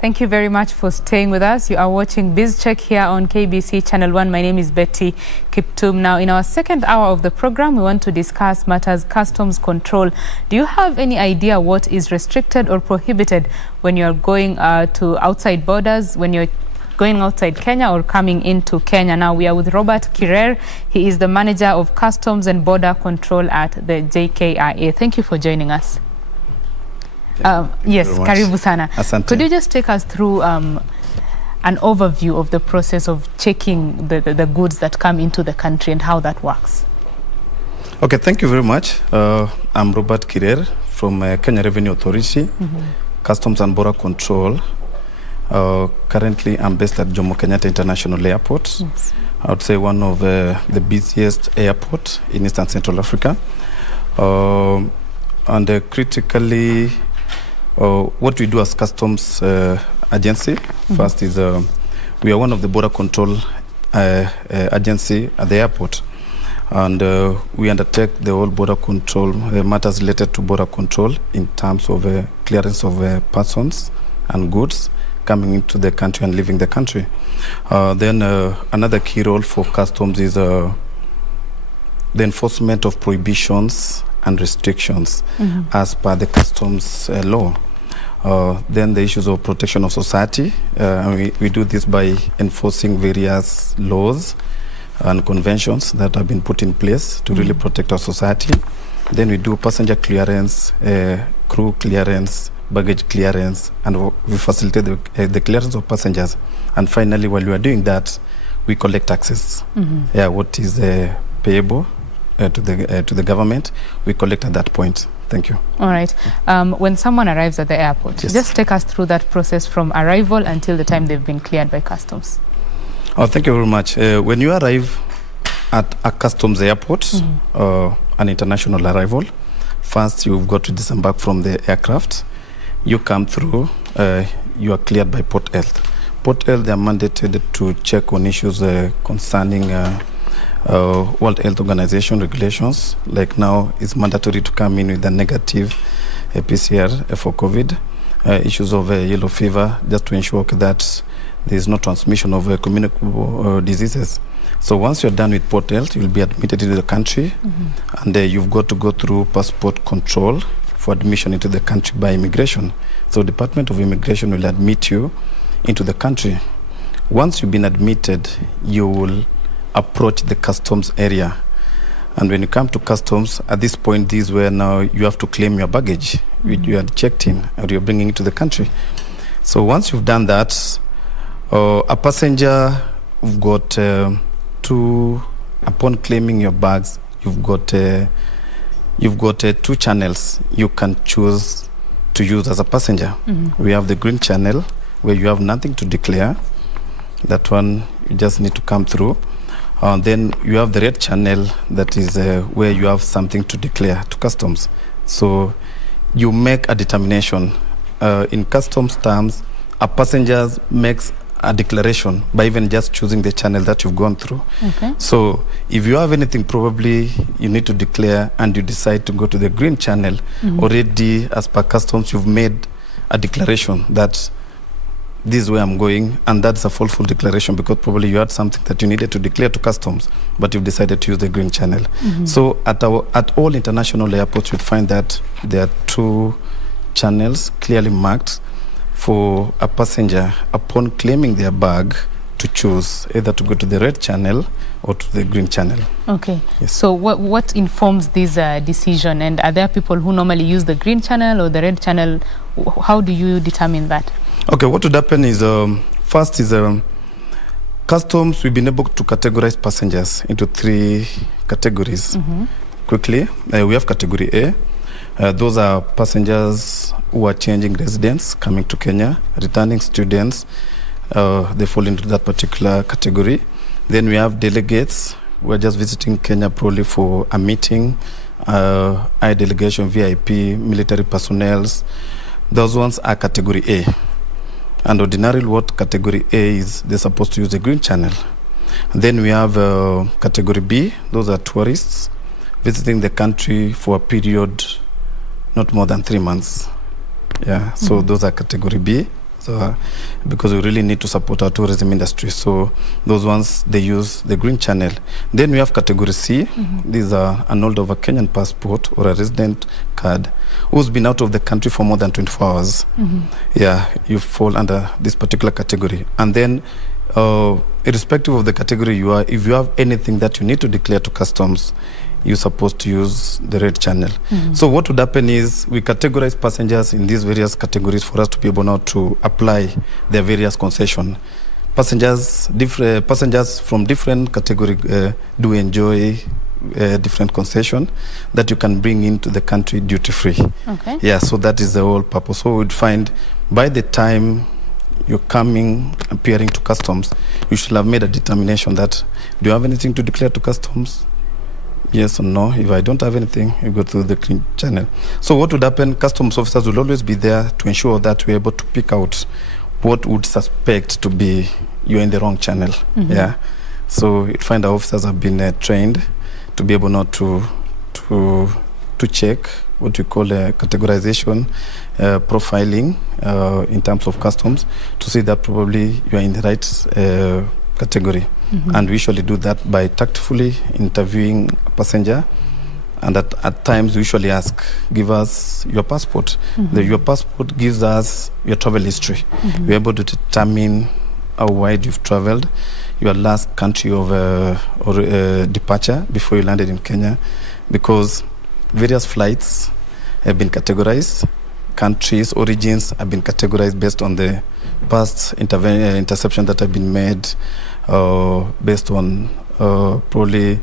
Thank you very much for staying with us. You are watching BizCheck here on KBC Channel 1. My name is Betty Kiptum. Now, in our second hour of the program, we want to discuss matters customs control. Do you have any idea what is restricted or prohibited when you're going to outside borders, when you're going outside Kenya or coming into Kenya? Now, we are with Robert Kirer. He is the manager of Customs and Border Control at the JKIA. Thank you for joining us. Yes, karibu sana. Asante. Could you just take us through an overview of the process of checking the goods that come into the country and how that works? Okay, thank you very much. I'm Robert Kirer from Kenya Revenue Authority, Customs and Border Control. Currently, I'm based at Jomo Kenyatta International Airport. Yes. I would say one of the busiest airports in Eastern Central Africa. And critically, what we do as customs agency, first is we are one of the border control agency at the airport, and we undertake the whole border control matters related to border control in terms of clearance of persons and goods coming into the country and leaving the country. Then another key role for customs is the enforcement of prohibitions and restrictions as per the customs law. Then the issues of protection of society. We do this by enforcing various laws and conventions that have been put in place to really protect our society. Then we do passenger clearance, crew clearance, baggage clearance, and we facilitate the clearance of passengers. And finally, while we are doing that, we collect taxes. Yeah, what is payable to the government, we collect at that point. Thank you. All right. When someone arrives at the airport, Yes. just take us through that process from arrival until the time they've been cleared by customs. Oh, thank you very much. When you arrive at a customs airport, an international arrival, first you've got to disembark from the aircraft. You come through, you are cleared by Port Health. Port Health, they are mandated to check on issues concerning World Health Organization regulations. Like now, it's mandatory to come in with a negative PCR for COVID. Issues of yellow fever, just to ensure that there is no transmission of communicable diseases. So once you're done with Port Health, you'll be admitted into the country, and you've got to go through passport control for admission into the country by immigration. So Department of Immigration will admit you into the country. Once you've been admitted, you will approach the customs area. And when you come to customs, at this point, this is where now you have to claim your baggage, which you had checked in, or you're bringing into the country. So once you've done that, a passenger, you've got upon claiming your bags, you've got two channels you can choose to use as a passenger. We have the green channel, where you have nothing to declare. That one, you just need to come through. Then you have the red channel, that is where you have something to declare to customs. So you make a determination. In customs terms, a passenger makes a declaration by even just choosing the channel that you've gone through. Okay. So if you have anything probably you need to declare and you decide to go to the green channel, already as per customs, you've made a declaration that this is where I'm going, and that's a full declaration, because probably you had something that you needed to declare to customs, but you've decided to use the green channel. So at all international airports, you'd find that there are two channels clearly marked for a passenger upon claiming their bag to choose either to go to the red channel or to the green channel. Okay. Yes. So what informs this decision? And are there people who normally use the green channel or the red channel? How do you determine that? Okay, what would happen is, first is customs, we've been able to categorize passengers into three categories. Quickly, we have category A. Those are passengers who are changing residence, coming to Kenya, returning students. They fall into that particular category. Then we have delegates who are just visiting Kenya probably for a meeting, high delegation, VIP, military personnel. Those ones are category A. And ordinarily what category A is, they're supposed to use the green channel. And then we have category B. Those are tourists visiting the country for a period not more than 3 months. Yeah, so those are category B. So because we really need to support our tourism industry, so those ones, they use the green channel. Then we have category C. These are an holder of a Kenyan passport or a resident card who's been out of the country for more than 24 hours. Yeah, you fall under this particular category. And then irrespective of the category you are, if you have anything that you need to declare to customs, you're supposed to use the red channel. So what would happen is we categorize passengers in these various categories for us to be able now to apply their various concession. Passengers from different category do enjoy different concession that you can bring into the country duty free. Okay. Yeah, so that is the whole purpose. So we'd find by the time you're appearing to customs, you should have made a determination that, do you have anything to declare to customs? Yes or no. If I don't have anything, you go through the green channel. So what would happen, customs officers will always be there to ensure that we're able to pick out what would suspect to be you're in the wrong channel. Yeah. So you'd find our officers have been trained to be able not to check what we call categorization, profiling in terms of customs, to see that probably you are in the right category. And we usually do that by tactfully interviewing a passenger, and at times we usually ask, give us your passport. Your passport gives us your travel history. We're able to determine how wide you've traveled, your last country of departure before you landed in Kenya, because various flights have been categorized, countries, origins have been categorized based on the past interception that have been made, based on probably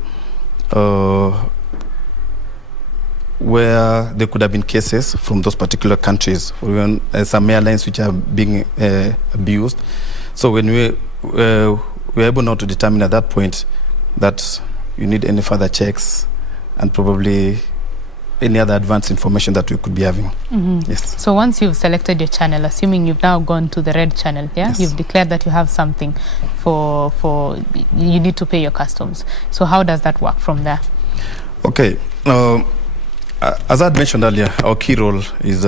where there could have been cases from those particular countries, or some airlines which are being abused. So when we're able now to determine at that point that you need any further checks and probably any other advanced information that we could be having. Yes. So once you've selected your channel, assuming you've now gone to the red channel, yeah, Yes. you've declared that you have something for you need to pay your customs. So how does that work from there? Okay. As I had mentioned earlier, our key role is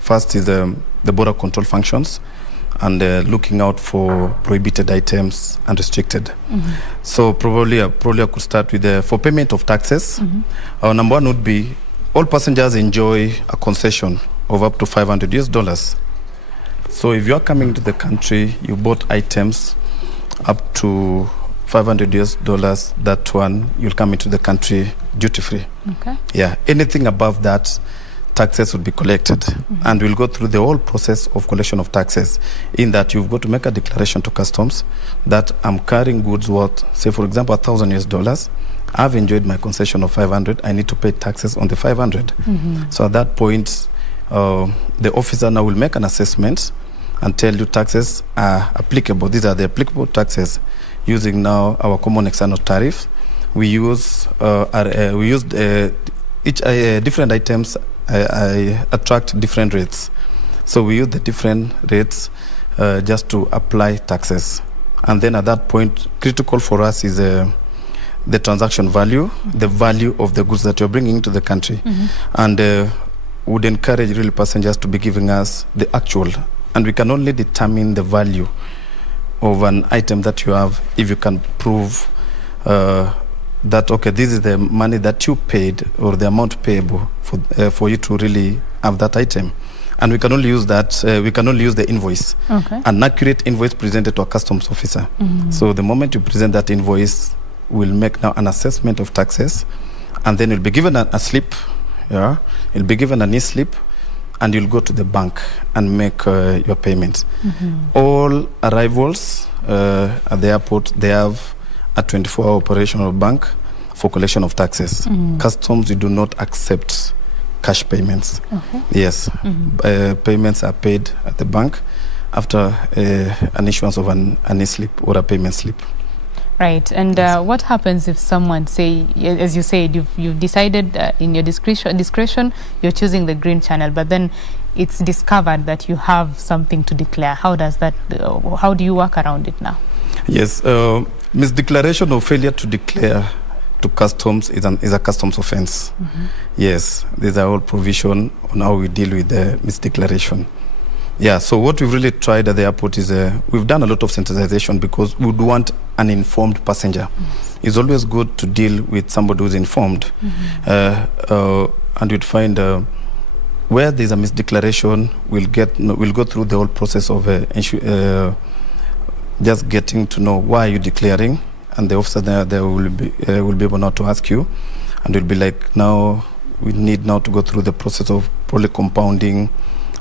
first is the border control functions and looking out for prohibited items and restricted. So probably I could start with for payment of taxes. Our number one would be all passengers enjoy a concession of up to $500. So if you are coming to the country, you bought items up to $500, that one you'll come into the country duty free. Okay. Yeah, anything above that, taxes will be collected, and we'll go through the whole process of collection of taxes, in that you've got to make a declaration to customs that I'm carrying goods worth, say for example, $1,000. I've enjoyed my concession of 500. I need to pay taxes on the 500. So at that point, the officer now will make an assessment and tell you taxes are applicable. These are the applicable taxes using now our common external tariff. We use each different items attract different rates. So we use the different rates just to apply taxes. And then at that point, critical for us is the transaction value, the value of the goods that you're bringing to the country. And would encourage really passengers to be giving us the actual. And we can only determine the value of an item that you have if you can prove that, okay, this is the money that you paid or the amount payable for you to really have that item. And we can only use that, we can only use the invoice. Okay. An accurate invoice presented to a customs officer. So the moment you present that invoice, we'll make now an assessment of taxes, and then you'll be given a slip. Yeah, you'll be given an e-slip, and you'll go to the bank and make your payment. All arrivals at the airport, they have a 24-hour operational bank for collection of taxes. Customs, you do not accept cash payments. Okay. Yes, payments are paid at the bank after an issuance of an e-slip or a payment slip. Right. And what happens if someone, say, as you said, you've decided in your discretion you're choosing the green channel, but then it's discovered that you have something to declare? How does that? How do you work around it now? Yes, misdeclaration or failure to declare to customs is a customs offense. Yes, there's a whole provision on how we deal with the misdeclaration. Yeah, so what we've really tried at the airport is we've done a lot of sensitization because we would want an informed passenger. Yes. It's always good to deal with somebody who's informed. And you'd find where there's a misdeclaration, we'll go through the whole process of just getting to know why you're declaring, and the officer there will be able now to ask you, and we'll be like, now we need now to go through the process of probably compounding,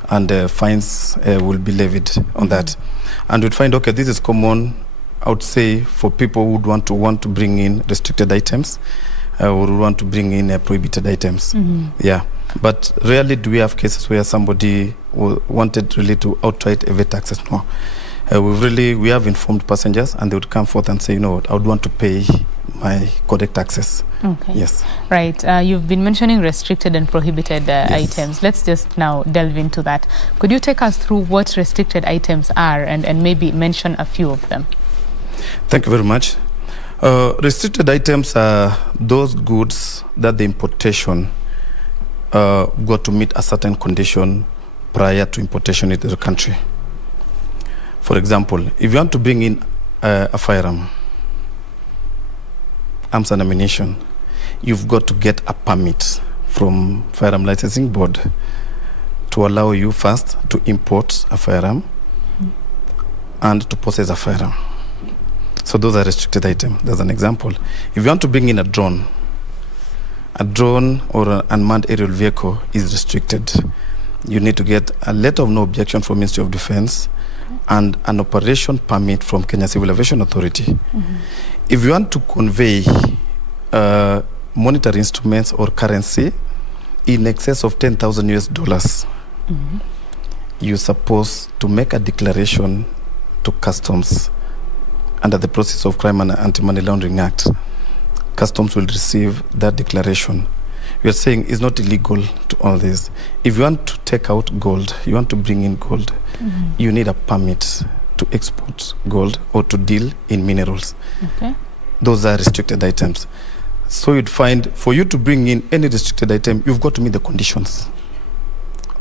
and fines will be levied on that. And we'd find, okay, this is common, I would say, for people who would want to bring in restricted items, or would want to bring in prohibited items. Yeah, but rarely do we have cases where somebody wanted really to outright evade taxes. No, we have informed passengers, and they would come forth and say, you know what, I would want to pay my correct taxes. Okay. Yes. Right. You've been mentioning restricted and prohibited items. Let's just now delve into that. Could you take us through what restricted items are, and maybe mention a few of them? Thank you very much. Restricted items are those goods that the importation got to meet a certain condition prior to importation into the country. For example, if you want to bring in a firearm, arms and ammunition, you've got to get a permit from Firearm Licensing Board to allow you first to import a firearm and to possess a firearm. So those are restricted items. There's an example. If you want to bring in a drone or an unmanned aerial vehicle is restricted. You need to get a letter of no objection from Ministry of Defense and an operation permit from Kenya Civil Aviation Authority. If you want to convey monetary instruments or currency in excess of $10,000 US, you're supposed to make a declaration to Customs under the Process of Crime and Anti-Money Laundering Act. Customs will receive that declaration. We are saying it's not illegal to all this. If you want to take out gold, you want to bring in gold, you need a permit to export gold or to deal in minerals. Okay. Those are restricted items. So you'd find for you to bring in any restricted item, you've got to meet the conditions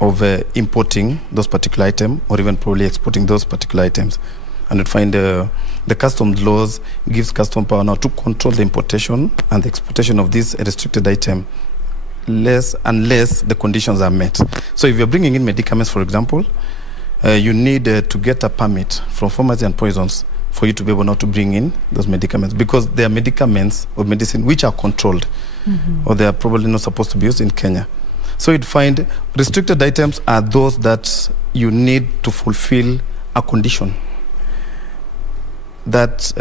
of importing those particular items or even probably exporting those particular items. And you'd find the customs laws gives customs power now to control the importation and the exportation of this restricted item unless the conditions are met. So if you're bringing in medicaments, for example, you need to get a permit from Pharmacy and Poisons for you to be able not to bring in those medicaments, because they are medicaments or medicine which are controlled, or they are probably not supposed to be used in Kenya. So you'd find restricted items are those that you need to fulfill a condition that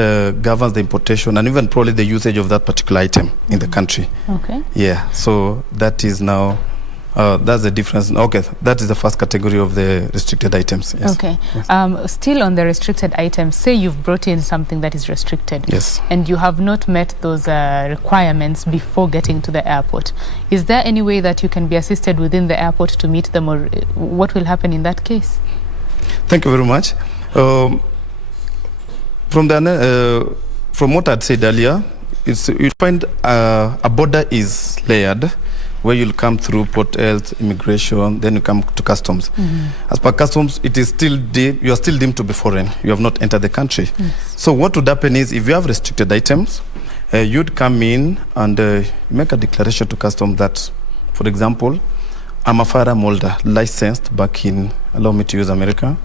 governs the importation and even probably the usage of that particular item in the country. Okay. Yeah, so that is now, that's the difference. Okay, that is the first category of the restricted items. Yes. Okay. Yes. Still on the restricted items, say you've brought in something that is restricted. Yes. And you have not met those requirements before getting to the airport. Is there any way that you can be assisted within the airport to meet them, or what will happen in that case? Thank you very much. From what I'd said earlier, you find a border is layered, where you'll come through Port Health, immigration, then you come to customs. As per customs, it is still you are still deemed to be foreign. You have not entered the country. Yes. So what would happen is, if you have restricted items, you'd come in and make a declaration to customs that, for example, I'm a firearm holder licensed back in, allow me to use America.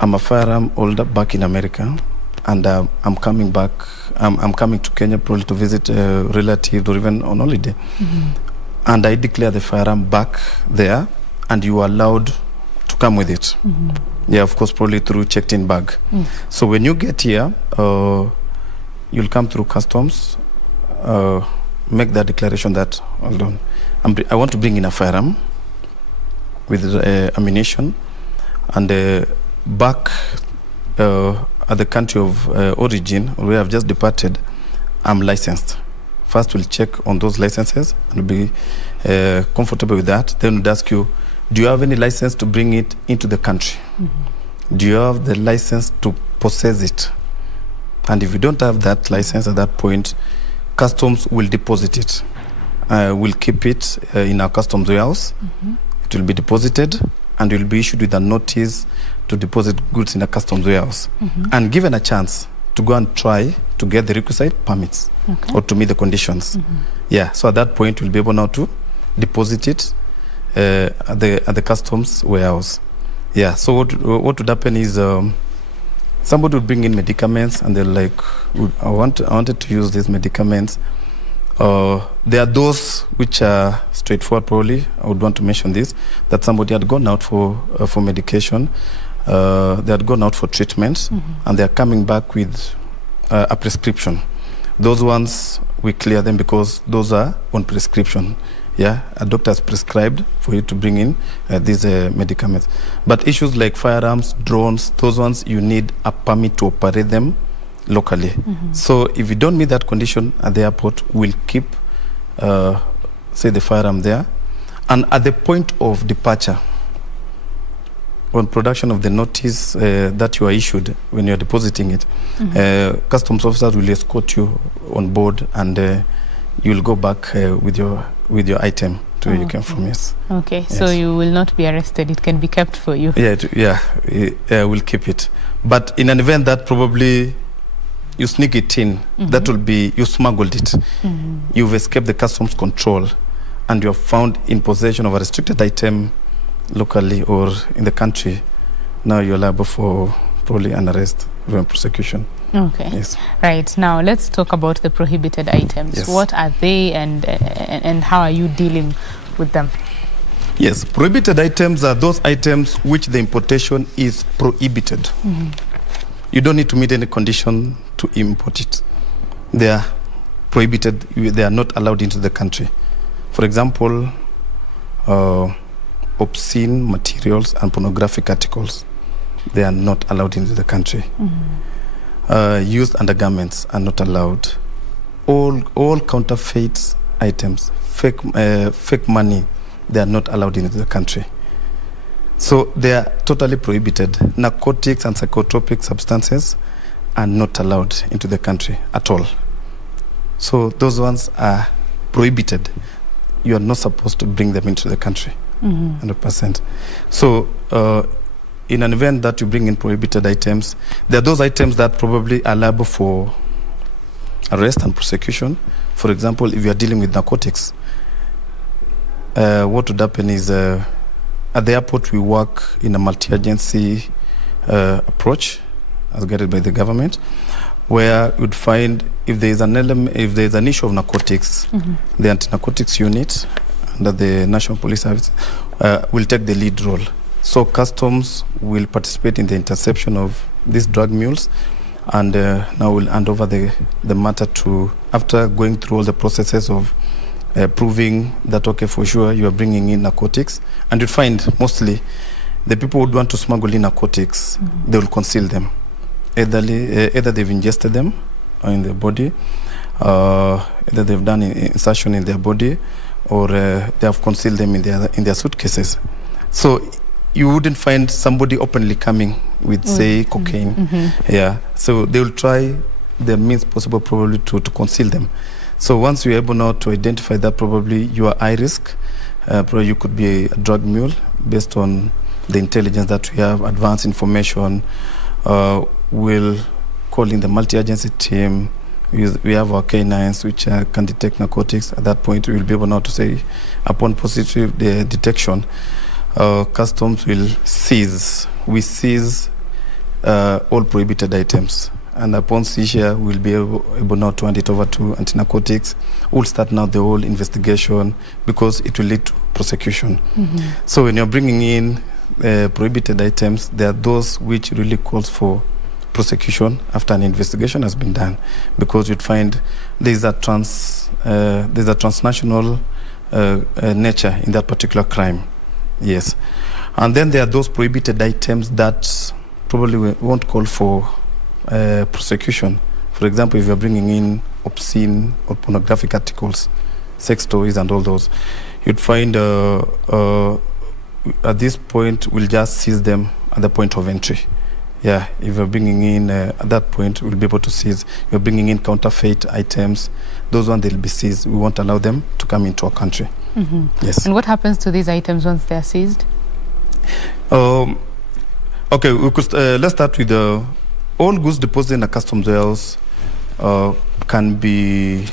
I'm a firearm holder back in America, and I'm coming back. I'm coming to Kenya probably to visit relatives or even on holiday. And I declare the firearm back there, and you are allowed to come with it. Yeah, of course, probably through checked-in bag. So when you get here, you'll come through customs, make that declaration that, hold on, I want to bring in a firearm with ammunition, and back at the country of origin, where I've just departed, I'm licensed. First, we'll check on those licenses and be comfortable with that. Then we'll ask you, do you have any license to bring it into the country? Do you have the license to possess it? And if you don't have that license at that point, customs will deposit it. We'll keep it in our customs warehouse. It will be deposited, and you'll be issued with a notice to deposit goods in a customs warehouse, and given a chance to go and try to get the requisite permits or to meet the conditions. Yeah, so at that point, you'll be able now to deposit it at the customs warehouse. Yeah, so what would happen is somebody would bring in medicaments, and they're like, I wanted to use these medicaments. There are those which are straightforward, probably. I would want to mention this, that somebody had gone out for medication, they had gone out for treatment, and they're coming back with a prescription. Those ones, we clear them because those are on prescription. Yeah, a doctor has prescribed for you to bring in these medicaments. But issues like firearms, drones, those ones, you need a permit to operate them locally. So if you don't meet that condition at the airport, we'll keep, say, the firearm there. And at the point of departure, on production of the notice that you are issued when you are depositing it, customs officers will escort you on board, and you'll go back with your item to where you came from. Yes. Okay, yes. So you will not be arrested. It can be kept for you. Yeah, we'll keep it. But in an event that probably you sneak it in, that will be, you smuggled it. You've escaped the customs control, and you're found in possession of a restricted item locally or in the country. Now you're liable for probably an arrest, even prosecution. Okay. Yes. Right. Now let's talk about the prohibited items. Yes. What are they, and how are you dealing with them? Yes. Prohibited items are those items which the importation is prohibited. You don't need to meet any condition to import it. They are prohibited. They are not allowed into the country. For example, obscene materials and pornographic articles, they are not allowed into the country. Used undergarments are not allowed. All counterfeit items, fake money, they are not allowed into the country. So they are totally prohibited. Narcotics and psychotropic substances are not allowed into the country at all. So those ones are prohibited. You are not supposed to bring them into the country, 100%. So in an event that you bring in prohibited items, there are those items that probably are liable for arrest and prosecution. For example, if you are dealing with narcotics, what would happen is at the airport we work in a multi-agency approach as guided by the government, where you'd find if there is an issue of narcotics, the anti-narcotics unit under the National Police Service will take the lead role. So customs will participate in the interception of these drug mules, and now we'll hand over the matter to, after going through all the processes of proving that, okay, for sure you are bringing in narcotics, and you'll find mostly the people who want to smuggle in narcotics, they will conceal them. Either they've ingested them in their body, either they've done insertion in their body, or they have concealed them in their suitcases. So you wouldn't find somebody openly coming with, say, cocaine. Yeah. So they will try the means possible probably to conceal them. So once you're able now to identify that probably you are high risk, probably you could be a drug mule based on the intelligence that we have, advanced information, we'll call in the multi-agency team. We have our K9s which can detect narcotics. At that point, we'll be able now to say, upon positive detection, customs will seize. We seize all prohibited items, and upon seizure, we'll be able now to hand it over to anti-narcotics. We'll start now the whole investigation because it will lead to prosecution. So when you're bringing in prohibited items, there are those which really calls for prosecution after an investigation has been done, because you'd find there's a transnational nature in that particular crime. Yes. And then there are those prohibited items that probably won't call for prosecution. For example, if you're bringing in obscene or pornographic articles, sex toys and all those, you'd find at this point we'll just seize them at the point of entry. Yeah, if you're bringing in, at that point, we'll be able to seize. You're bringing in counterfeit items, those ones, they'll be seized. We won't allow them to come into our country. Yes. And what happens to these items once they're seized? Okay, let's start with all goods deposited in a customs warehouse can be.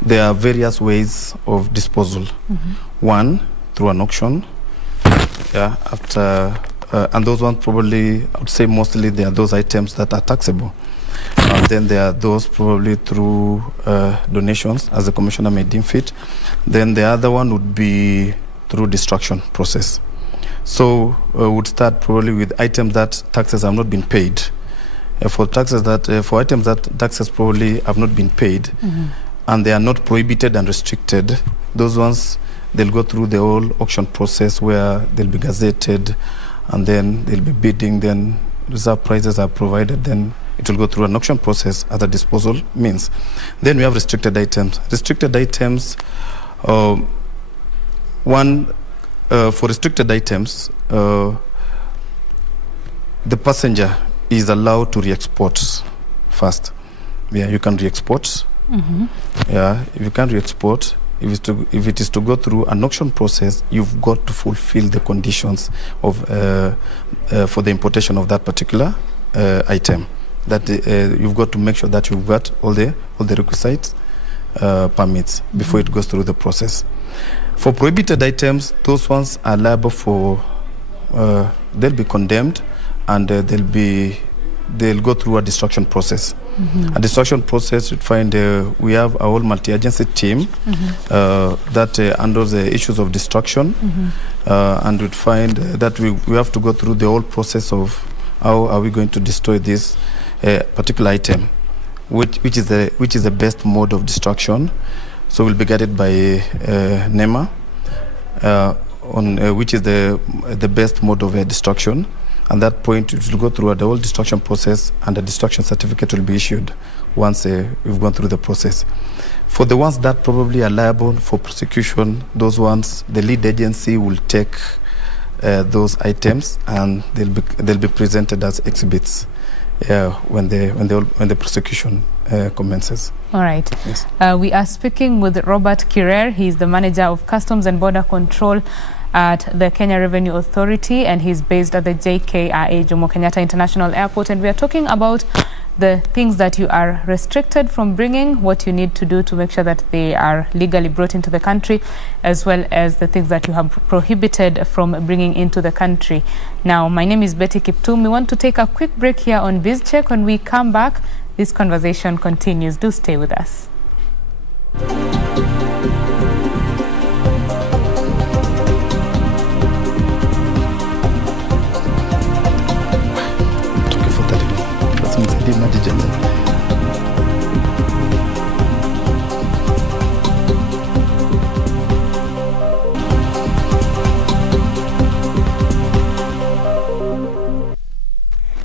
There are various ways of disposal. One, through an auction. Yeah, after and those ones probably, I would say mostly they are those items that are taxable. Then there are those probably through donations, as the commissioner may deem fit. Then the other one would be through destruction process. So would start probably with items that taxes have not been paid. For items that taxes probably have not been paid, and they are not prohibited and restricted, those ones they'll go through the whole auction process where they'll be gazetted, and then they'll be bidding. Then reserve prices are provided. Then it will go through an auction process as a disposal means. Then we have restricted items. Restricted items, for restricted items, the passenger is allowed to re-export first. Yeah, you can re-export. Yeah, if you can't re-export, if it is to go through an auction process, you've got to fulfill the conditions of for the importation of that particular item. That you've got to make sure that you've got all the requisite permits before it goes through the process. For prohibited items, those ones are liable for they'll be condemned, and they'll go through a destruction process. A destruction process, you'd find we have a whole multi-agency team that handles the issues of destruction, and we'd find that we have to go through the whole process of how are we going to destroy this particular item, which is the best mode of destruction. So we'll be guided by NEMA on which is the best mode of destruction. At that point, it will go through the whole destruction process, and a destruction certificate will be issued once we've gone through the process. For the ones that probably are liable for prosecution, those ones, the lead agency will take those items, and they'll be presented as exhibits when the prosecution commences. All right. Yes. We are speaking with Robert Kirer. He is the manager of Customs and Border Control at the Kenya Revenue Authority, and he's based at the JKIA, Jomo Kenyatta International Airport. And we are talking about the things that you are restricted from bringing, what you need to do to make sure that they are legally brought into the country, as well as the things that you have prohibited from bringing into the country. Now, my name is Betty Kiptum. We want to take a quick break here on BizCheck. When we come back, this conversation continues. Do stay with us.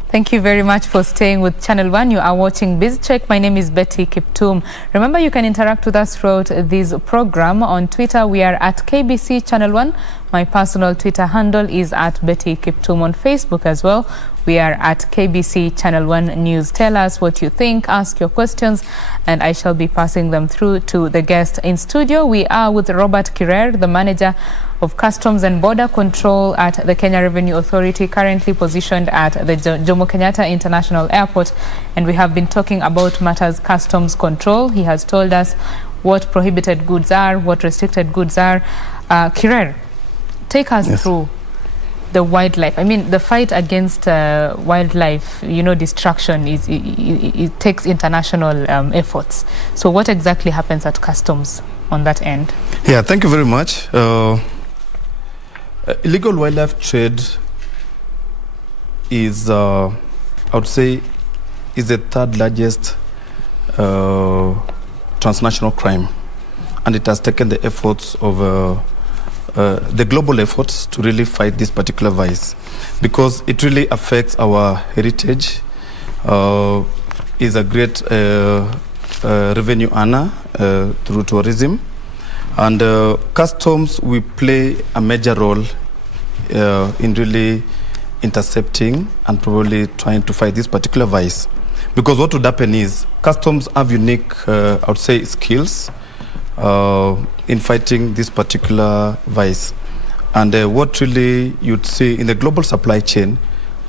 Thank you very much for staying with Channel 1. You are watching BizCheck. My name is Betty Kiptum. Remember, you can interact with us throughout this program. On Twitter, we are at KBC Channel 1. My personal Twitter handle is at Betty Kiptum. On Facebook as well, we are at KBC Channel 1 News. Tell us what you think, ask your questions, and I shall be passing them through to the guest in studio. We are with Robert Kirer, the manager of Customs and Border Control at the Kenya Revenue Authority, currently positioned at the Jomo Kenyatta International Airport. And we have been talking about matters customs control. He has told us what prohibited goods are, what restricted goods are. Kirer, take us through the wildlife. I mean, the fight against wildlife, destruction, it takes international efforts. So what exactly happens at customs on that end? Yeah, thank you very much. Illegal wildlife trade is, I would say, is the third largest transnational crime, and it has taken the efforts of the global efforts to really fight this particular vice, because it really affects our heritage, is a great revenue earner through tourism, and customs, we play a major role in really intercepting and probably trying to fight this particular vice. Because what would happen is customs have unique, I would say, skills in fighting this particular vice. And what really you'd see in the global supply chain,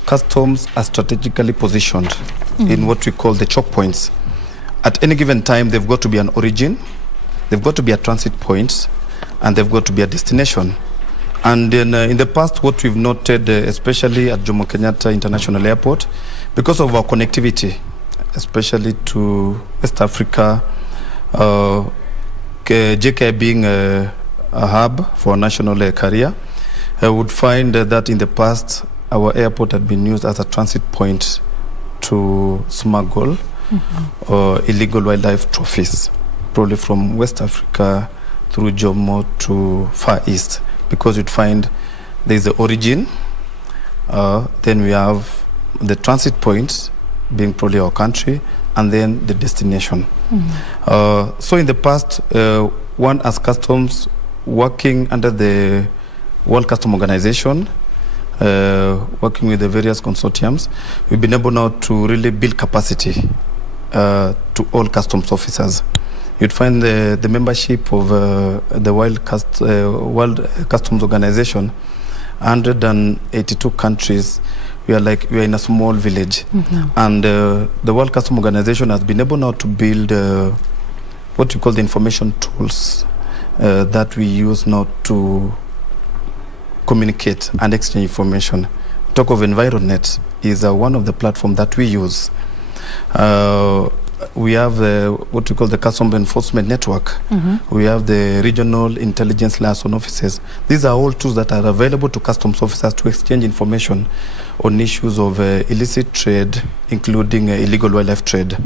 customs are strategically positioned in what we call the choke points. At any given time, they've got to be an origin, they've got to be a transit point, and they've got to be a destination. And in the past, what we've noted, especially at Jomo Kenyatta International Airport, because of our connectivity, especially to West Africa, JKIA being a hub for national carrier, I would find that in the past, our airport had been used as a transit point to smuggle illegal wildlife trophies, probably from West Africa through Jomo to Far East, because you'd find there's the origin, then we have the transit point being probably our country, and then the destination. So in the past, one as customs working under the World Customs Organization, working with the various consortiums, we've been able now to really build capacity to all customs officers. You'd find the membership of the World Customs Organization, 182 countries. We are in a small village. And the World Customs Organization has been able now to build what we call the information tools that we use now to communicate and exchange information. Talk of EnviroNet is one of the platforms that we use. We have what we call the Customs Enforcement Network. We have the Regional Intelligence Liaison Offices. These are all tools that are available to customs officers to exchange information on issues of illicit trade, including illegal wildlife trade.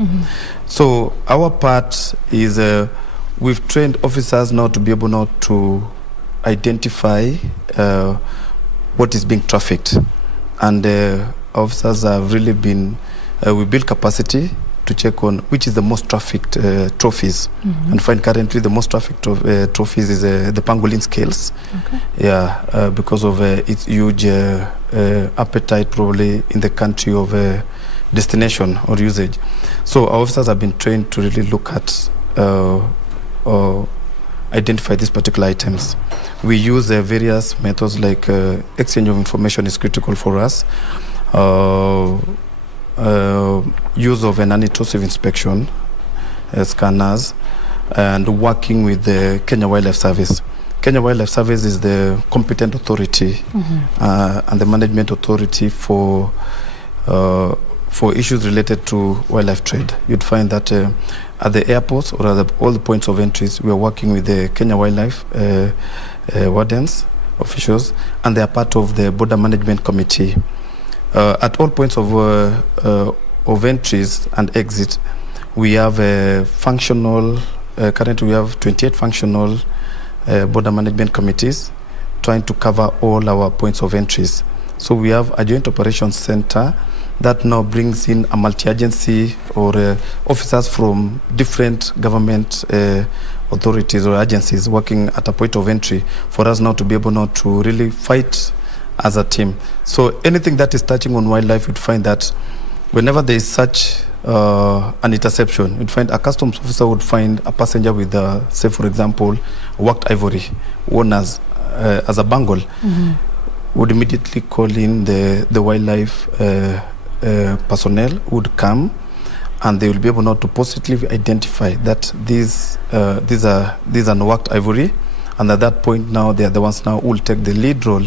So our part is we've trained officers now to be able now to identify what is being trafficked. And officers have really been, we build capacity to check on which is the most trafficked trophies. And find currently the most trafficked trophies is the pangolin scales. Yeah, because of its huge appetite probably in the country of destination or usage. So our officers have been trained to really look at identify these particular items. We use various methods like exchange of information is critical for us. Use of an unintrusive inspection, scanners, and working with the Kenya Wildlife Service. Kenya Wildlife Service is the competent authority and the management authority for issues related to wildlife trade. You'd find that at the airports or at all the points of entries, we are working with the Kenya Wildlife wardens, officials, and they are part of the Border Management Committee. At all points of entries and exit, we have a functional, currently we have 28 functional border management committees trying to cover all our points of entries. So we have a joint operations center that now brings in a multi-agency or officers from different government authorities or agencies working at a point of entry for us now to be able now to really fight as a team. So anything that is touching on wildlife, you'd find that whenever there is such an interception, you'd find a customs officer would find a passenger with, say for example, worked ivory, worn as a bangle, would immediately call in the wildlife personnel, would come, and they will be able now to positively identify that these are worked ivory, and at that point now they are the ones now who will take the lead role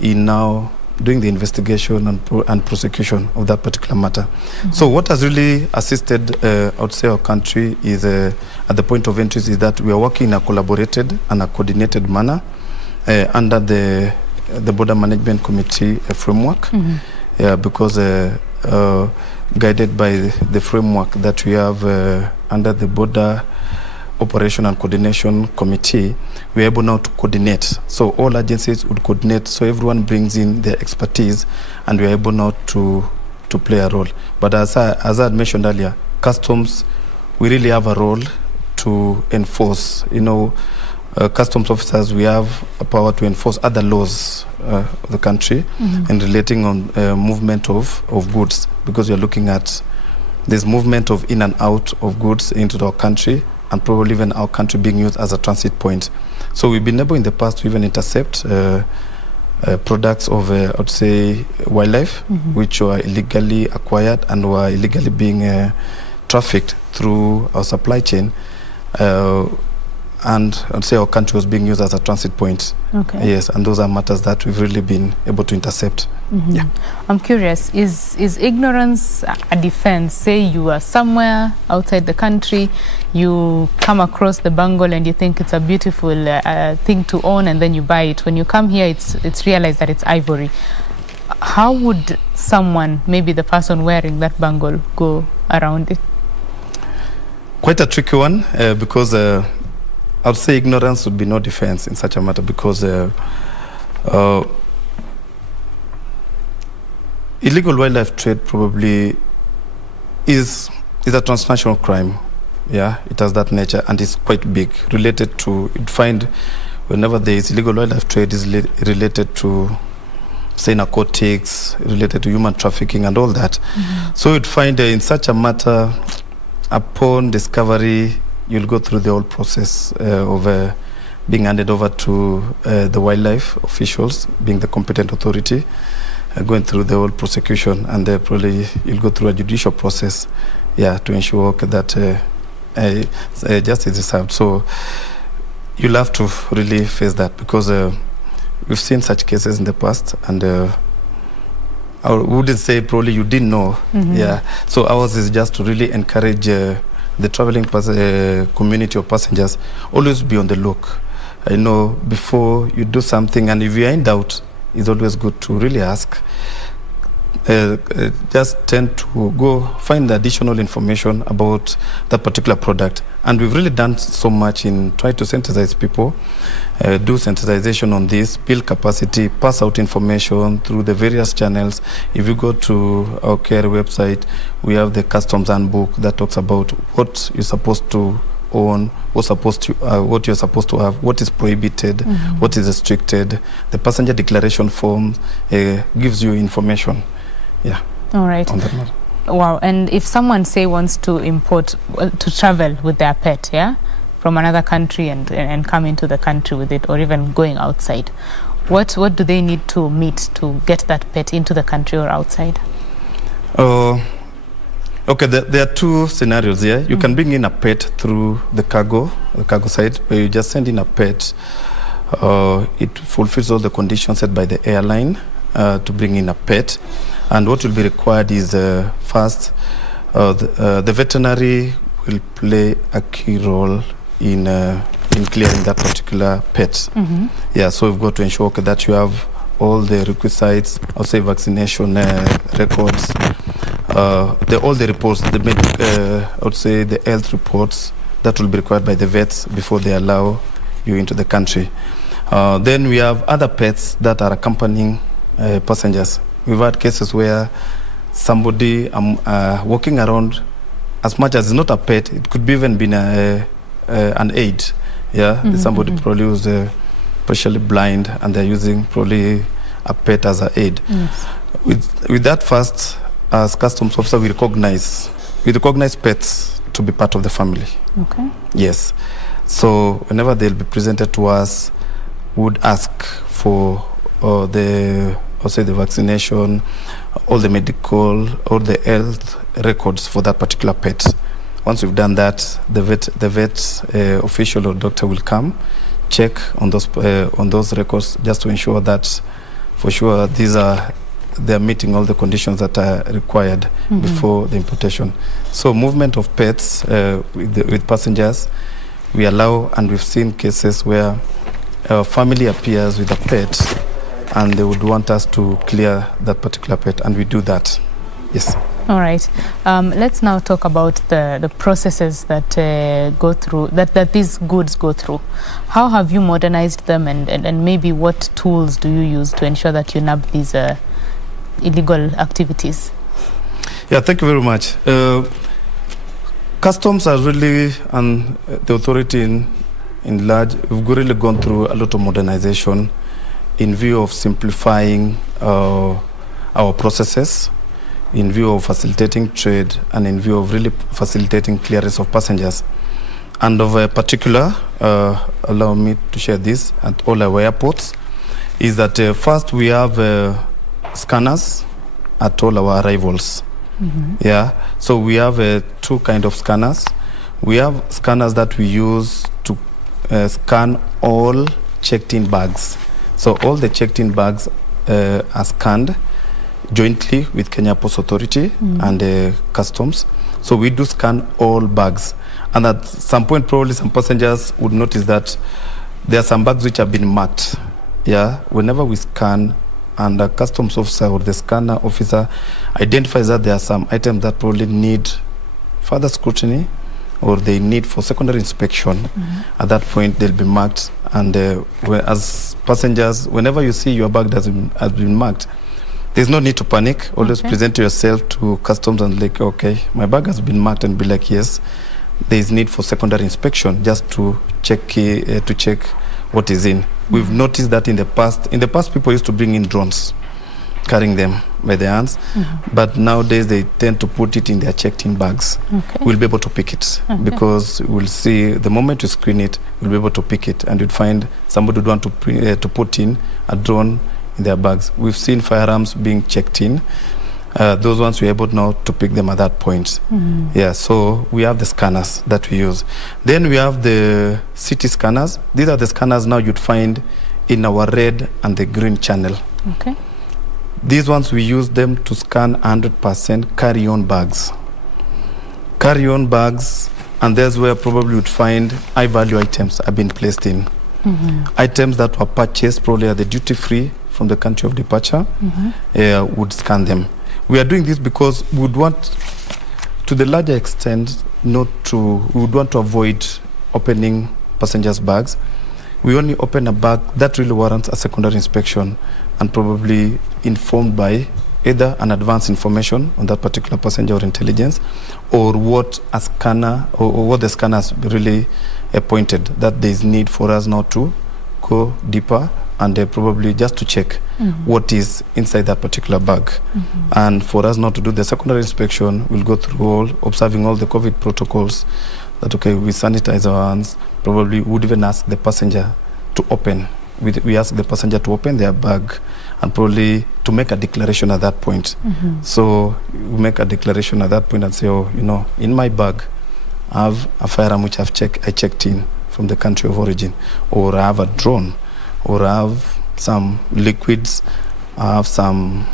in now doing the investigation and prosecution of that particular matter. So what has really assisted, I would say, our country is at the point of entries is that we are working in a collaborated and a coordinated manner under the Border Management Committee framework, because guided by the framework that we have under the Border Operation and Coordination Committee, we're able now to coordinate. So all agencies would coordinate, so everyone brings in their expertise, and we're able now to play a role. But as I had mentioned earlier, customs, we really have a role to enforce. You know, customs officers, we have a power to enforce other laws of the country and relating on movement of goods, because you're looking at this movement of in and out of goods into our country and probably even our country being used as a transit point. So we've been able in the past to even intercept products of, I would say, wildlife, which were illegally acquired and were illegally being trafficked through our supply chain. And I'd say our country was being used as a transit point. Okay. Yes, and those are matters that we've really been able to intercept. Yeah. I'm curious, is ignorance a defense? Say you are somewhere outside the country, you come across the bangle and you think it's a beautiful thing to own, and then you buy it. When you come here, it's realized that it's ivory. How would someone, maybe the person wearing that bangle, go around it? Quite a tricky one, because I would say ignorance would be no defense in such a matter, because illegal wildlife trade probably is a transnational crime. Yeah, it has that nature, and it's quite big, related to, you'd find whenever there is illegal wildlife trade is related to, say, narcotics, related to human trafficking and all that. So you'd find in such a matter, upon discovery, you'll go through the whole process of being handed over to the wildlife officials, being the competent authority, going through the whole prosecution, and probably you'll go through a judicial process, to ensure that justice is served. So you'll have to really face that, because we've seen such cases in the past, and I wouldn't say probably you didn't know. So ours is just to really encourage the traveling community of passengers, always be on the look. I know before you do something, and if you are in doubt, it's always good to really ask. Just tend to go find additional information about that particular product. And we've really done so much in trying to sensitize people, do sensitization on this, build capacity, pass out information through the various channels. If you go to our KRA website, we have the customs handbook that talks about what you're supposed to own, what you're supposed to have, what is prohibited, what is restricted. The passenger declaration form gives you information. Yeah. All right. On that matter. Wow. And if someone, say, wants to import, to travel with their pet, from another country and come into the country with it, or even going outside, what do they need to meet to get that pet into the country or outside? Okay, there are two scenarios here. You can bring in a pet through the cargo side, where you just send in a pet. It fulfills all the conditions set by the airline to bring in a pet. And what will be required is first, the veterinary will play a key role in clearing that particular pet. So we've got to ensure that you have all the requisites, I'll say vaccination records, all the reports, I would say the health reports that will be required by the vets before they allow you into the country. Then we have other pets that are accompanying passengers. We've had cases where somebody walking around, as much as it's not a pet, it could be even been an aid. Somebody probably who's partially blind, and they're using probably a pet as an aid. With that, first, as customs officer, we recognize pets to be part of the family. Okay. Yes. So whenever they'll be presented to us, we would ask for the vaccination, all the medical, all the health records for that particular pet. Once we've done that, the vet official or doctor will come, check on those records, just to ensure that for sure they're meeting all the conditions that are required before the importation. So movement of pets with passengers, we allow, and we've seen cases where a family appears with a pet, and they would want us to clear that particular pet, and we do that. Yes. All right. Let's now talk about the processes that go through, that these goods go through. How have you modernized them, and maybe what tools do you use to ensure that you nab these illegal activities? Yeah, thank you very much. Customs are really, and the authority in large, we've really gone through a lot of modernization in view of simplifying our processes, in view of facilitating trade, and in view of really facilitating clearance of passengers. And of a particular, allow me to share this at all our airports, is that first we have scanners at all our arrivals. Yeah, so we have two kind of scanners. We have scanners that we use to scan all checked-in bags. So all the checked-in bags are scanned jointly with Kenya Post Authority and Customs. So we do scan all bags. And at some point, probably some passengers would notice that there are some bags which have been marked. Yeah, whenever we scan, and the customs officer or the scanner officer identifies that there are some items that probably need further scrutiny or they need for secondary inspection, at that point they'll be marked. And as passengers, whenever you see your bag has been marked, there's no need to panic. Always present yourself to customs and like, okay, my bag has been marked, and be like, yes, there is need for secondary inspection just to check what is in. We've noticed that in the past people used to bring in drones, carrying them by their hands, but nowadays they tend to put it in their checked-in bags. We'll be able to pick it because we'll see the moment you screen it, we'll be able to pick it, and you'd find somebody would want to put in a drone in their bags. We've seen firearms being checked in. Those ones we're able now to pick them at that point. Yeah, so we have the scanners that we use. Then we have the city scanners. These are the scanners now you'd find in our red and the green channel. These ones we use them to scan 100% carry-on bags. Carry-on bags, and there's where probably you'd find high-value items have been placed in. Items that were purchased probably at the duty-free from the country of departure, would scan them. We are doing this because we would want, to the larger extent, we would want to avoid opening passengers' bags. We only open a bag that really warrants a secondary inspection and probably informed by either an advance information on that particular passenger or intelligence, or what a scanner or what the scanner has really pointed that there is need for us now to go deeper and probably just to check what is inside that particular bag. And for us not to do the secondary inspection, we'll go through observing all the COVID protocols, that okay, we sanitize our hands, probably would even ask the passenger to open. We ask the passenger to open their bag and probably to make a declaration at that point. So we make a declaration at that point and say, oh, you know, in my bag, I have a firearm which I checked in from the country of origin, or I have a drone, or I have some liquids, I have some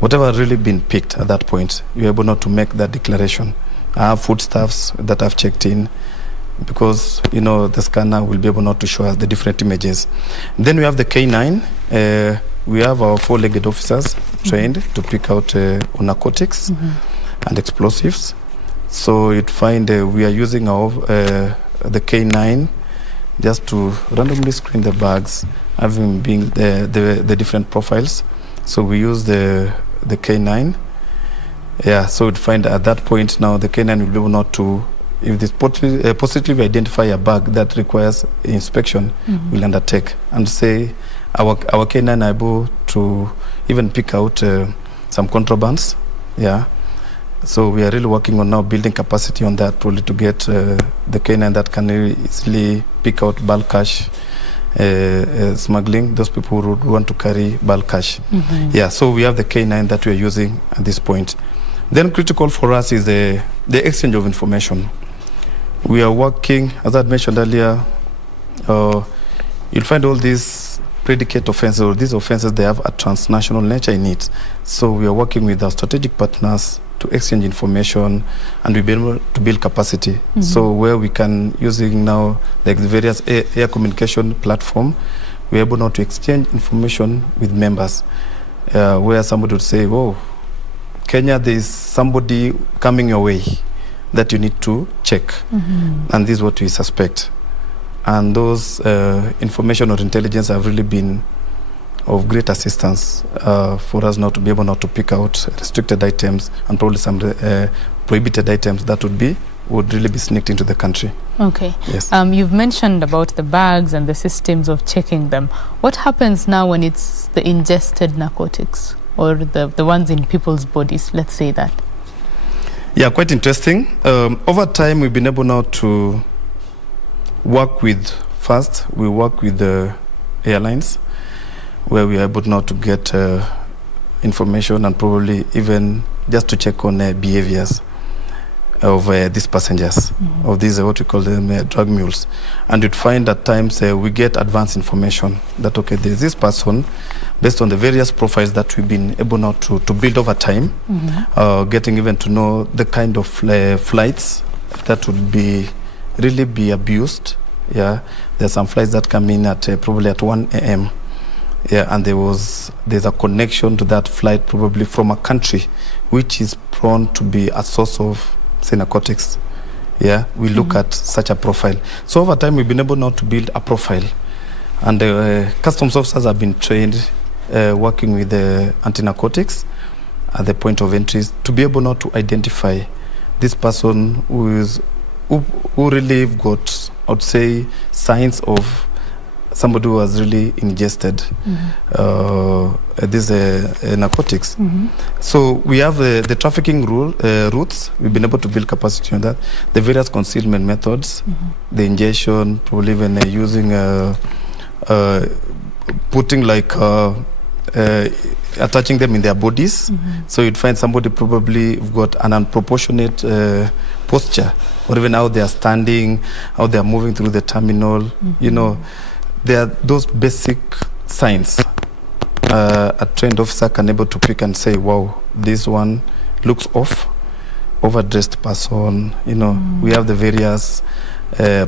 whatever really been picked at that point. You're able not to make that declaration. I have foodstuffs that I've checked in, because you know the scanner will be able not to show us the different images. Then we have the K9. We have our four-legged officers trained to pick out narcotics and explosives. So you'd find we are using our the K9 just to randomly screen the bags, having been the different profiles. So we use the K9. Yeah, so we'd find at that point now the K9 will be able not to, if this positively identify a bag that requires inspection, we'll undertake and say our K9 are able to even pick out some contrabands. Yeah, so we are really working on now building capacity on that, probably to get the K9 that can easily pick out bulk cash smuggling, those people who would want to carry bulk cash. Yeah, so we have the K9 that we are using at this point. Then critical for us is the exchange of information. We are working, as I mentioned earlier, you'll find all these predicate offenses, or these offenses, they have a transnational nature in it. So we are working with our strategic partners to exchange information, and we be able to build capacity. So where we can, using now the various air communication platform, we're able now to exchange information with members, where somebody would say, oh, Kenya, there is somebody coming your way that you need to check, and this is what we suspect. And those information or intelligence have really been of great assistance for us now to be able now to pick out restricted items and probably some prohibited items that would really be sneaked into the country. Okay. Yes. You've mentioned about the bags and the systems of checking them. What happens now when it's the ingested narcotics, or the ones in people's bodies, let's say that? Yeah, quite interesting. Over time, we've been able now to work with, first, we work with the airlines, where we are able now to get information and probably even just to check on behaviors of these passengers, of these what we call them drug mules. And you'd find at times we get advanced information that, okay, there's this person, based on the various profiles that we've been able now to build over time, getting even to know the kind of flights that would be really be abused. Yeah, there's some flights that come in at probably at 1 a.m. Yeah, and there's a connection to that flight probably from a country which is prone to be a source of, say, narcotics. Yeah, we look at such a profile. So over time, we've been able now to build a profile, and customs officers have been trained working with the anti-narcotics at the point of entries to be able now to identify this person who really got, I would say, signs of somebody who has really ingested these narcotics. So we have the trafficking routes. We've been able to build capacity on that. The various concealment methods, the ingestion, probably even using, putting like, attaching them in their bodies. So you'd find somebody probably got an unproportionate posture, or even how they are standing, how they are moving through the terminal. You know, there are those basic signs a trained officer can able to pick and say, wow, this one looks off, overdressed person. You know, we have the various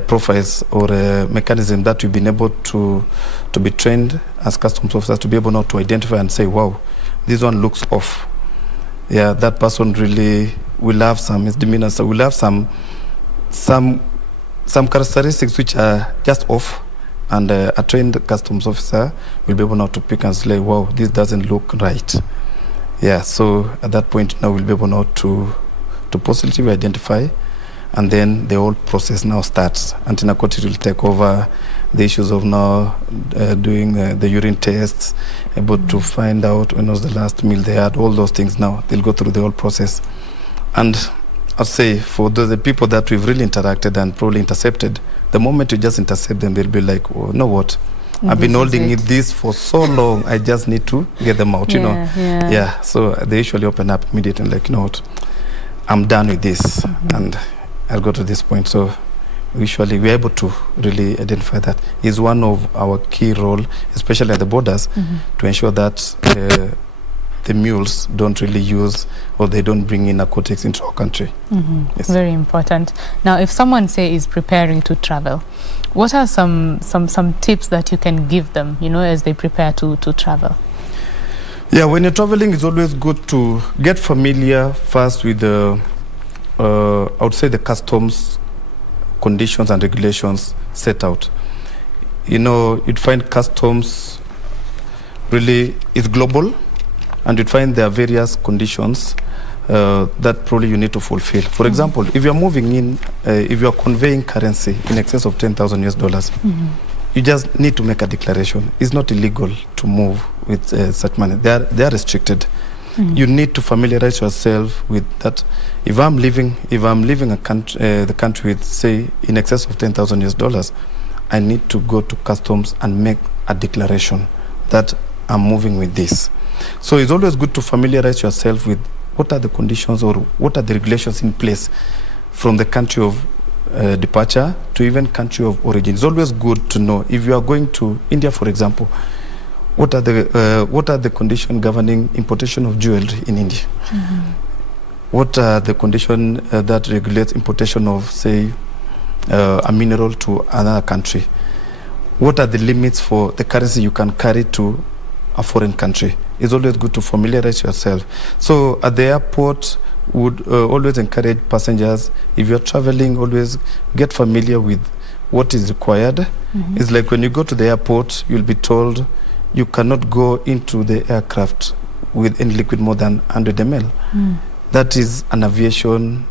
profiles or mechanism that we've been able to be trained as customs officers to be able now to identify and say, wow, this one looks off. Yeah, that person really will have some misdemeanors, so will have some characteristics which are just off. And a trained customs officer will be able now to pick and say, wow, this doesn't look right. Yeah, so at that point now we'll be able now to positively identify, and then the whole process now starts. Anti-narcotics will take over the issues of now doing the urine tests, able to find out when was the last meal they had, all those things now. They'll go through the whole process. And I'll say for the people that we've really interacted and probably intercepted, the moment you just intercept them, they'll be like, oh, you know what? I've been holding this for so long, I just need to get them out, you know. Yeah, so they usually open up immediately, like, you know what, I'm done with this, and I'll go to this point. So usually we're able to really identify that. Is one of our key role, especially at the borders, to ensure that the mules don't really use, or they don't bring in narcotics into our country. Yes. Very important. Now, if someone, say, is preparing to travel, what are some tips that you can give them, you know, as they prepare to travel? Yeah, when you're traveling, it's always good to get familiar first with the, I would say, the customs conditions and regulations set out. You know, you'd find customs really is global, and you'd find there are various conditions that probably you need to fulfill. For example, if you're moving in, if you're conveying currency in excess of $10,000 US, you just need to make a declaration. It's not illegal to move with such money. They are restricted. You need to familiarize yourself with that. If I'm leaving a country, the country with, say, in excess of $10,000 US, I need to go to customs and make a declaration that I'm moving with this. So it's always good to familiarize yourself with what are the conditions or what are the regulations in place from the country of departure to even country of origin. It's always good to know, if you are going to India, for example, what are the conditions governing importation of jewelry in India? What are the conditions that regulates importation of, say, a mineral to another country? What are the limits for the currency you can carry to a foreign country? It's always good to familiarize yourself. So at the airport, would always encourage passengers, if you're traveling, always get familiar with what is required. It's like when you go to the airport, you'll be told you cannot go into the aircraft with any liquid more than 100 ml. That is an aviation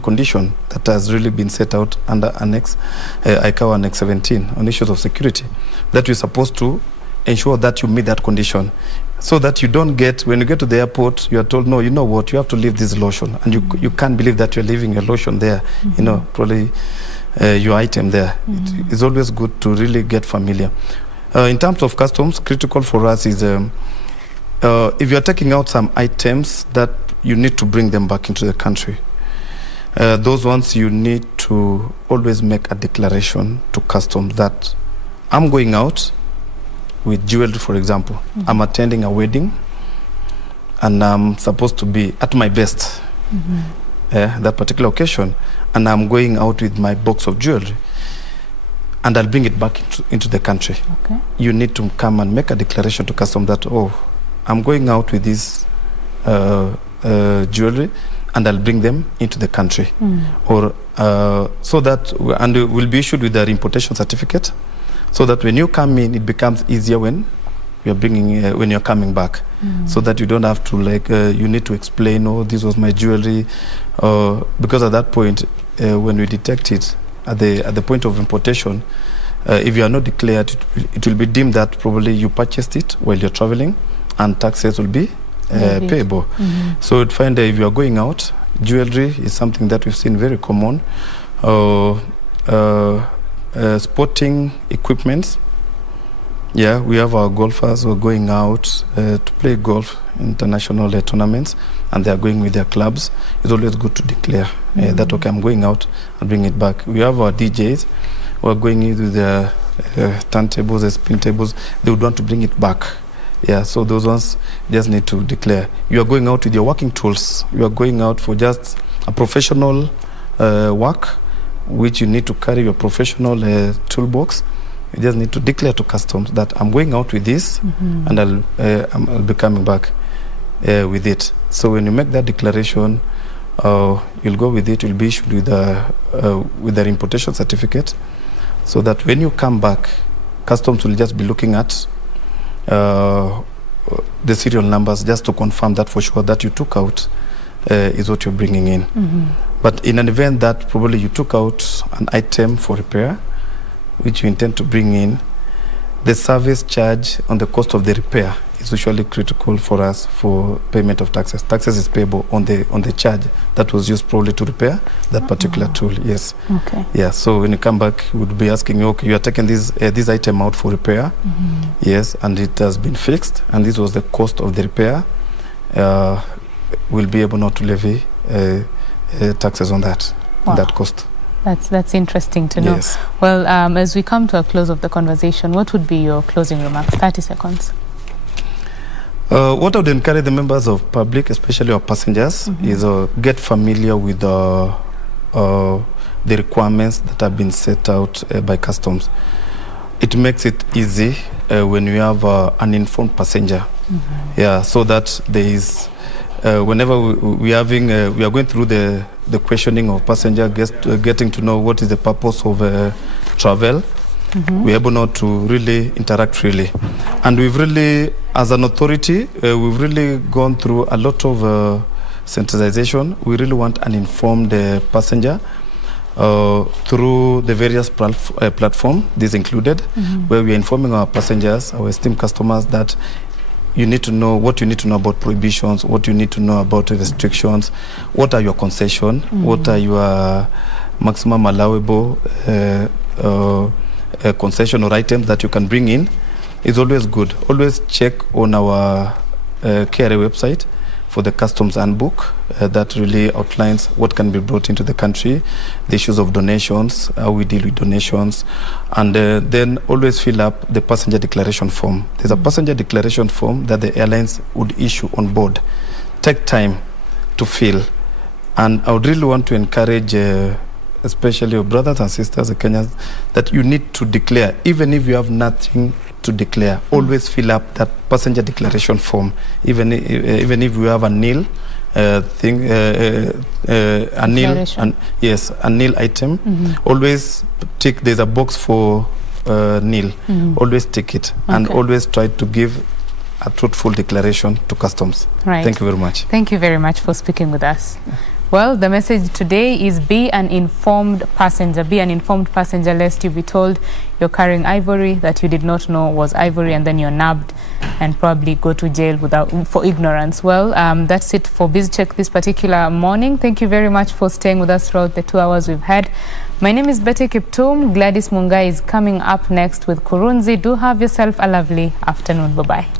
condition that has really been set out under Annex ICAO Annex 17 on issues of security, that you're supposed to ensure that you meet that condition, so that you don't get, when you get to the airport, you are told, no, you know what, you have to leave this lotion, and you can't believe that you're leaving your lotion there, you know, probably your item there. It's always good to really get familiar. In terms of customs, critical for us is if you're taking out some items that you need to bring them back into the country, those ones you need to always make a declaration to customs that I'm going out with jewelry, for example. I'm attending a wedding and I'm supposed to be at my best that particular occasion, and I'm going out with my box of jewelry and I'll bring it back into the country. Okay. You need to come and make a declaration to customs that, oh, I'm going out with this jewelry and I'll bring them into the country. Or so that, and will be issued with their importation certificate, so that when you come in, it becomes easier when you're bringing, when you're coming back. So that you don't have to, like, you need to explain, oh, this was my jewelry, because at that point, when we detect it, at the point of importation, if you are not declared, it will be deemed that probably you purchased it while you're traveling, and taxes will be payable. So you'd find that if you are going out, jewelry is something that we've seen very common. Sporting equipments. Yeah, we have our golfers who are going out to play golf, international tournaments, and they are going with their clubs. It's always good to declare that, okay, I'm going out and bring it back. We have our DJs who are going in with their turntables, their spin tables. They would want to bring it back. Yeah, so those ones just need to declare. You are going out with your working tools. You are going out for just a professional work, which you need to carry your professional toolbox. You just need to declare to customs that I'm going out with this, and I'll be coming back with it. So when you make that declaration, you'll go with it. You'll be issued with their importation certificate, so that when you come back, customs will just be looking at the serial numbers just to confirm that for sure that you took out is what you're bringing in. But in an event that probably you took out an item for repair, which you intend to bring in, the service charge on the cost of the repair is usually critical for us for payment of taxes. Taxes is payable on the charge that was used probably to repair that particular tool. Yes. Okay. Yeah. So when you come back, we would be asking you, okay, you are taking this item out for repair. Yes, and it has been fixed, and this was the cost of the repair. We'll be able not to levy taxes on that, that cost. That's interesting to know. Yes. Well, as we come to a close of the conversation, what would be your closing remarks? 30 seconds. What I would encourage the members of public, especially our passengers, is get familiar with the requirements that have been set out by customs. It makes it easy when you have an informed passenger. Yeah, so that there is, whenever we are going through the questioning of passenger, getting to know what is the purpose of travel, we're able now to really interact freely. And we've really, as an authority, we've really gone through a lot of sensitization. We really want an informed passenger through the various platforms, this included, where we are informing our passengers, our esteemed customers, that you need to know what you need to know about prohibitions, what you need to know about restrictions, what are your concessions, what are your maximum allowable concession or items that you can bring in. It's always good. Always check on our KRA website for the customs handbook that really outlines what can be brought into the country, the issues of donations, how we deal with donations, and then always fill up the passenger declaration form. There's a passenger declaration form that the airlines would issue on board. Take time to fill, and I would really want to encourage especially your brothers and sisters, the Kenyans, that you need to declare, even if you have nothing to declare. Always fill up that passenger declaration form, even if you have a nil thing, a nil, yes, a nil item. Always tick. There's a box for nil. Always tick it, and always try to give a truthful declaration to customs. Right. Thank you very much. Thank you very much for speaking with us. Well, the message today is be an informed passenger. Be an informed passenger lest you be told you're carrying ivory that you did not know was ivory, and then you're nabbed and probably go to jail for ignorance. Well, that's it for BizCheck this particular morning. Thank you very much for staying with us throughout the 2 hours we've had. My name is Betty Kiptum. Gladys Mungai is coming up next with Kurunzi. Do have yourself a lovely afternoon. Bye-bye.